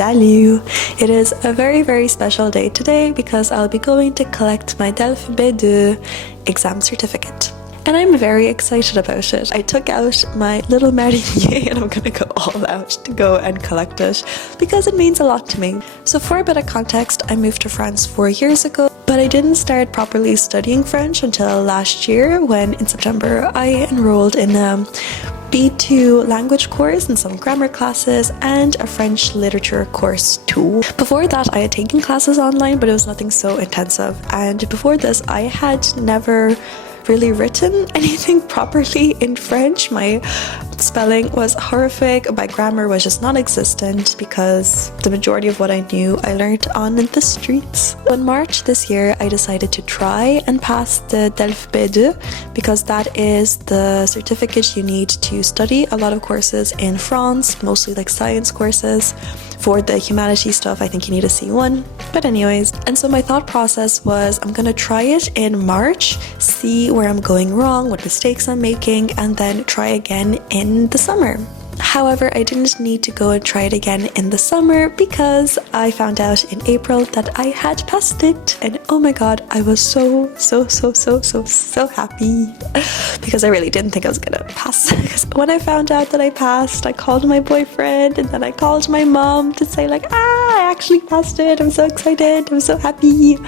Salut! It is a very special day today because I'll be going to collect my DELF B2 exam certificate. And I'm very excited about it. I took out my little marinier and I'm gonna go all out to go and collect it because it means a lot to me. So for a bit of context, I moved to France 4 years ago, but I didn't start properly studying French until last year when in September I enrolled in a B2 language course and some grammar classes and a French literature course too. Before that I had taken classes online, but it was nothing so intensive, and before this I had never really written anything properly in French. My spelling was horrific, my grammar was just non-existent because the majority of what I knew I learned on in the streets. In March this year I decided to try and pass the DELF B2 because that is the certificate you need to study a lot of courses in France, mostly like science courses. For the humanities stuff, I think you need a C1. But anyways, and so my thought process was I'm gonna try it in March, see where I'm going wrong, what mistakes I'm making, and then try again in the summer. However, I didn't need to go and try it again in the summer because I found out in April that I had passed it, and oh my god, I was so happy because I really didn't think I was gonna pass. When I found out that I passed, I called my boyfriend and then I called my mom to say like, I actually passed it, I'm so excited, I'm so happy.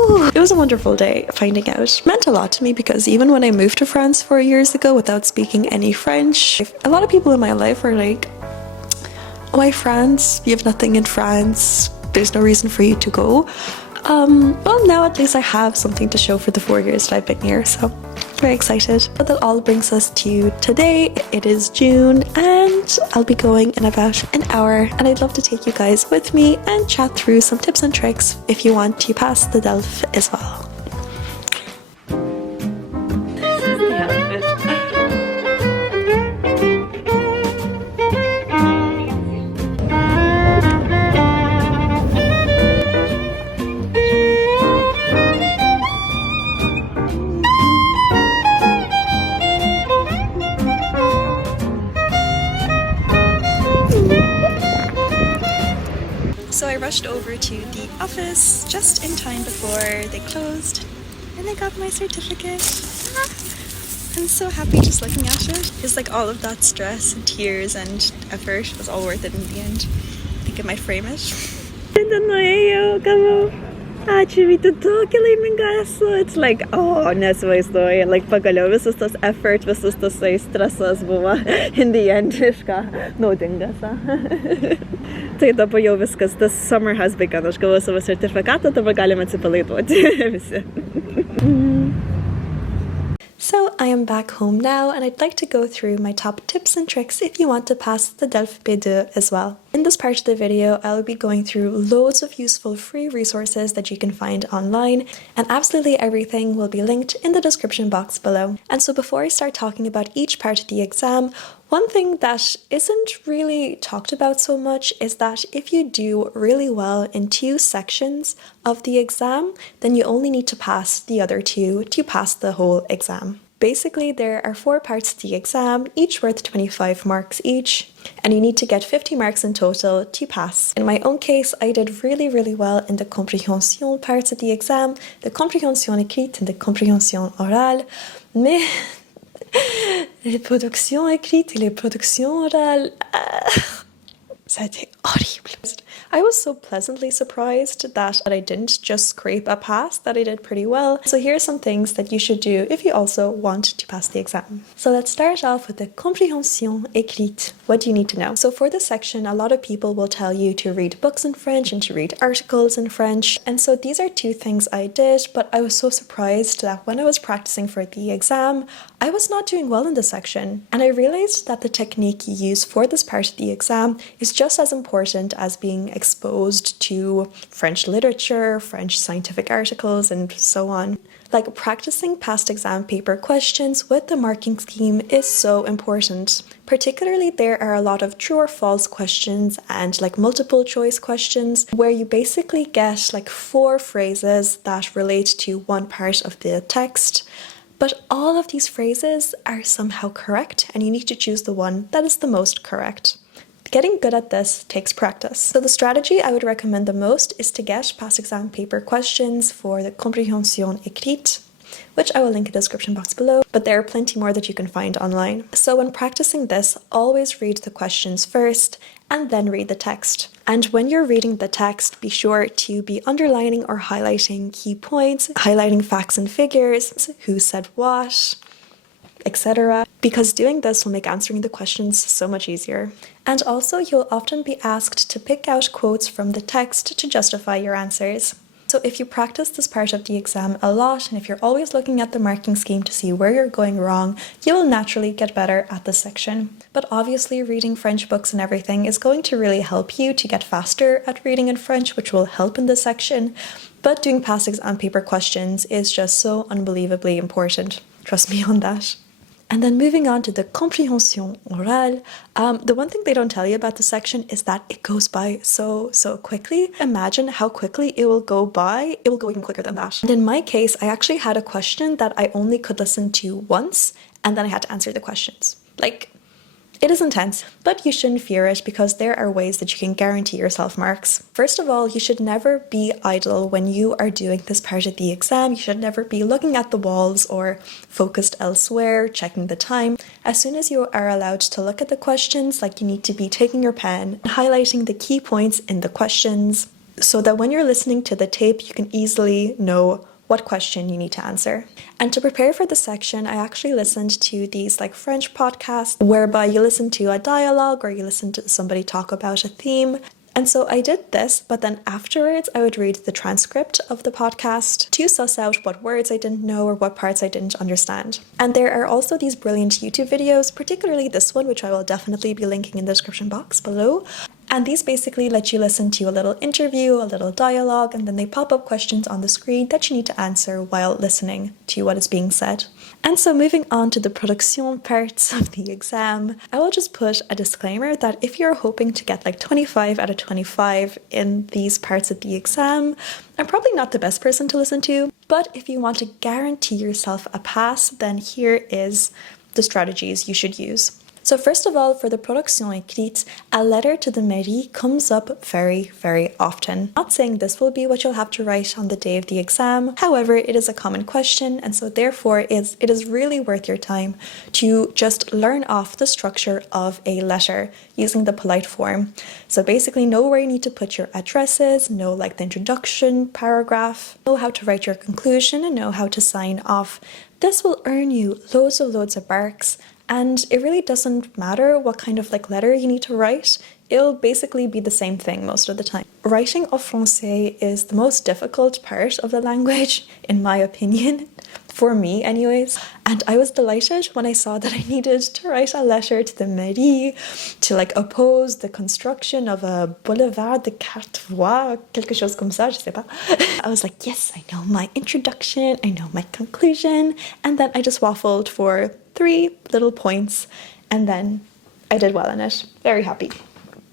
It was a wonderful day finding out. It meant a lot to me because even when I moved to France 4 years ago without speaking any French, a lot of people in my life were like, why France? You have nothing in France. There's no reason for you to go. Well, now at least I have something to show for the 4 years that I've been here, so very excited. But that all brings us to today. It is June and I'll be going in about an hour, and I'd love to take you guys with me and chat through some tips and tricks if you want to pass the DELF as well. So I rushed over to the office just in time before they closed and I got my certificate. I'm so happy just looking at it. It's like all of that stress and tears and effort was all worth it in the end. I think I might frame it. It's like, oh, nesva istorija, like pagaliau visus tas effort, visus tasai stresas buvo in the end iška naudingas. Tai dabar jau viskas, the summer has begun, aš gavau savo sertifikatą, dabar galime atsipalaiduoti visi. So I am back home now and I'd like to go through my top tips and tricks if you want to pass the DELF B2 as well. In this part of the video, I'll be going through loads of useful free resources that you can find online, and absolutely everything will be linked in the description box below. And so before I start talking about each part of the exam, one thing that isn't really talked about so much is that if you do really well in 2 sections of the exam, then you only need to pass the other 2 to pass the whole exam. Basically, there are 4 parts to the exam, each worth 25 marks each, and you need to get 50 marks in total to pass. In my own case, I did really well in the Comprehension parts of the exam, the Compréhension écrite and the Compréhension orale, mais les productions écrites et les productions orales, ça a été horrible. I was so pleasantly surprised that I didn't just scrape a pass, that I did pretty well. So here are some things that you should do if you also want to pass the exam. So let's start off with the Compréhension écrite. What do you need to know? So for this section, a lot of people will tell you to read books in French and to read articles in French. And so these are 2 things I did, but I was so surprised that when I was practicing for the exam, I was not doing well in this section. And I realized that the technique you use for this part of the exam is just as important as being exposed to French literature, French scientific articles, and so on. Like practicing past exam paper questions with the marking scheme is so important. Particularly there are a lot of true or false questions and like multiple choice questions where you basically get like 4 phrases that relate to one part of the text. But all of these phrases are somehow correct and you need to choose the one that is the most correct. Getting good at this takes practice. So the strategy I would recommend the most is to get past exam paper questions for the Compréhension Écrite, which I will link in the description box below, but there are plenty more that you can find online. So when practicing this, always read the questions first and then read the text. And when you're reading the text, be sure to be underlining or highlighting key points, highlighting facts and figures, who said what, etc. Because doing this will make answering the questions so much easier. And also, you'll often be asked to pick out quotes from the text to justify your answers. So if you practice this part of the exam a lot, and if you're always looking at the marking scheme to see where you're going wrong, you will naturally get better at this section. But obviously reading French books and everything is going to really help you to get faster at reading in French, which will help in this section. But doing past exam paper questions is just so unbelievably important. Trust me on that. And then moving on to the Compréhension orale, the one thing they don't tell you about this section is that it goes by so quickly. Imagine how quickly it will go by. It will go even quicker than that. And in my case, I actually had a question that I only could listen to once, and then I had to answer the questions. Like, it is intense, but you shouldn't fear it because there are ways that you can guarantee yourself marks. First of all, you should never be idle when you are doing this part of the exam. You should never be looking at the walls or focused elsewhere, checking the time. As soon as you are allowed to look at the questions, like you need to be taking your pen and highlighting the key points in the questions so that when you're listening to the tape, you can easily know what question you need to answer. And to prepare for the section, I actually listened to these like French podcasts whereby you listen to a dialogue or you listen to somebody talk about a theme. And so I did this, but then afterwards I would read the transcript of the podcast to suss out what words I didn't know or what parts I didn't understand. And there are also these brilliant YouTube videos, particularly this one, which I will definitely be linking in the description box below. And these basically let you listen to a little interview, a little dialogue, and then they pop up questions on the screen that you need to answer while listening to what is being said. And so moving on to the production parts of the exam, I will just put a disclaimer that if you're hoping to get like 25 out of 25 in these parts of the exam, I'm probably not the best person to listen to, but if you want to guarantee yourself a pass, then here is the strategies you should use. So first of all, for the Production Écrite, a letter to the mairie comes up very often. I'm not saying this will be what you'll have to write on the day of the exam. However, it is a common question, and so therefore it is really worth your time to just learn off the structure of a letter using the polite form. So basically know where you need to put your addresses, know like the introduction paragraph, know how to write your conclusion, and know how to sign off. This will earn you loads of marks. And it really doesn't matter what kind of like letter you need to write. It'll basically be the same thing most of the time. Writing au français is the most difficult part of the language, in my opinion, for me anyways. And I was delighted when I saw that I needed to write a letter to the mairie to like oppose the construction of a boulevard de quatre voies, quelque chose comme ça, je sais pas. I was like, yes, I know my introduction, I know my conclusion, and then I just waffled for 3 little points, and then I did well in it. Very happy.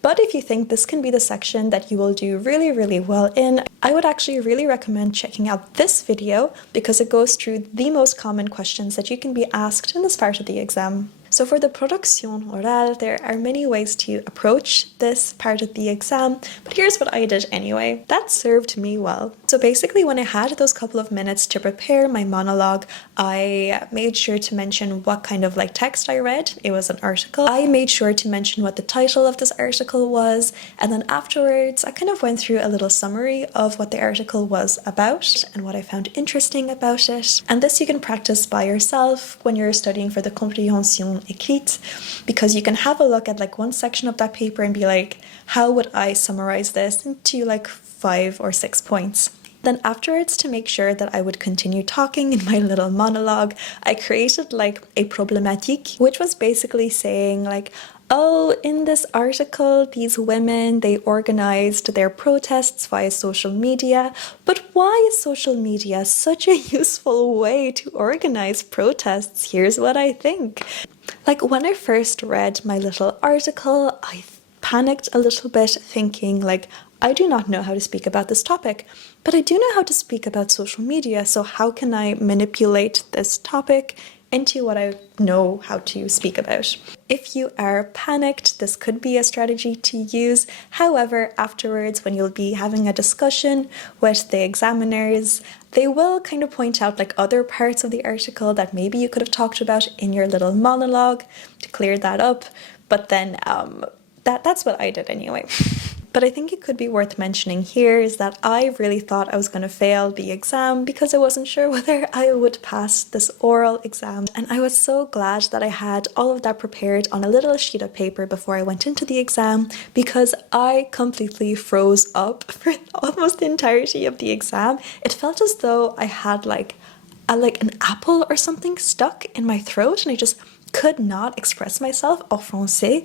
But if you think this can be the section that you will do really well in, I would actually really recommend checking out this video because it goes through the most common questions that you can be asked in this part of the exam. So for the Production orale, there are many ways to approach this part of the exam, but here's what I did anyway. That served me well. So basically when I had those couple of minutes to prepare my monologue, I made sure to mention what kind of like text I read. It was an article. I made sure to mention what the title of this article was, and then afterwards I kind of went through a little summary of what the article was about and what I found interesting about it. And this you can practice by yourself when you're studying for the Compréhension Écrite, because you can have a look at like one section of that paper and be like, how would I summarize this into like 5 or 6 points? Then afterwards, to make sure that I would continue talking in my little monologue, I created like a problématique, which was basically saying like, oh, in this article, these women, they organized their protests via social media, but why is social media such a useful way to organize protests? Here's what I think. Like when I first read my little article, I panicked a little bit thinking like, I do not know how to speak about this topic, but I do know how to speak about social media, so how can I manipulate this topic into what I know how to speak about. If you are panicked, this could be a strategy to use. However, afterwards, when you'll be having a discussion with the examiners, they will kind of point out like other parts of the article that maybe you could have talked about in your little monologue to clear that up. But then that's what I did anyway. But I think it could be worth mentioning here is that I really thought I was going to fail the exam because I wasn't sure whether I would pass this oral exam. And I was so glad that I had all of that prepared on a little sheet of paper before I went into the exam, because I completely froze up for almost the entirety of the exam. It felt as though I had like an apple or something stuck in my throat, and I just could not express myself en français.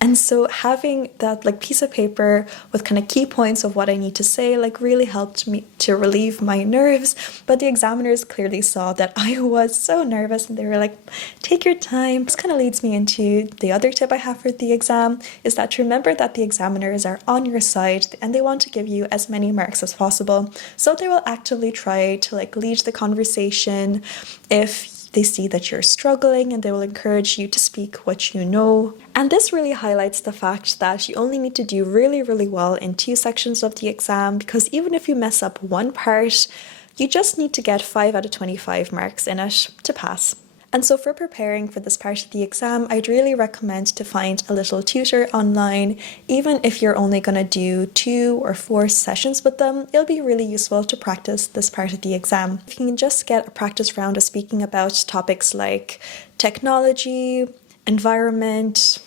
And so having that like piece of paper with kind of key points of what I need to say like really helped me to relieve my nerves. But the examiners clearly saw that I was so nervous, and they were like, take your time. This kind of leads me into the other tip I have for the exam, is that to remember that the examiners are on your side and they want to give you as many marks as possible. So they will actively try to like lead the conversation if they see that you're struggling, and they will encourage you to speak what you know. And this really highlights the fact that you only need to do really, really well in 2 sections of the exam, because even if you mess up one part, you just need to get 5 out of 25 marks in it to pass. And so for preparing for this part of the exam, I'd really recommend to find a little tutor online. Even if you're only going to do 2 or 4 sessions with them, it'll be really useful to practice this part of the exam. If you can just get a practice round of speaking about topics like technology, environment,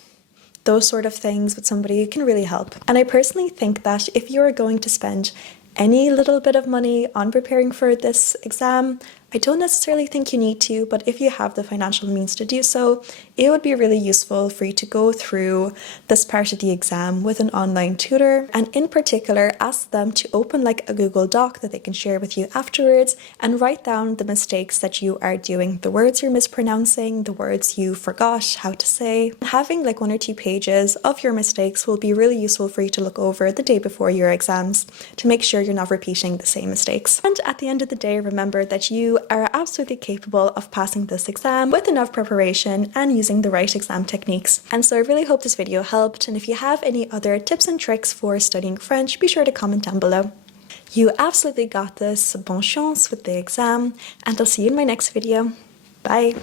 those sort of things with somebody, it can really help. And I personally think that if you're going to spend any little bit of money on preparing for this exam, I don't necessarily think you need to, but if you have the financial means to do so, it would be really useful for you to go through this part of the exam with an online tutor, and in particular ask them to open like a Google Doc that they can share with you afterwards and write down the mistakes that you are doing, the words you're mispronouncing, the words you forgot how to say. Having like 1 or 2 pages of your mistakes will be really useful for you to look over the day before your exams to make sure you're not repeating the same mistakes. And at the end of the day, remember that you are absolutely capable of passing this exam with enough preparation and using the right exam techniques. And so I really hope this video helped, and if you have any other tips and tricks for studying French, be sure to comment down below. You absolutely got this. Bonne chance with the exam, and I'll see you in my next video. Bye!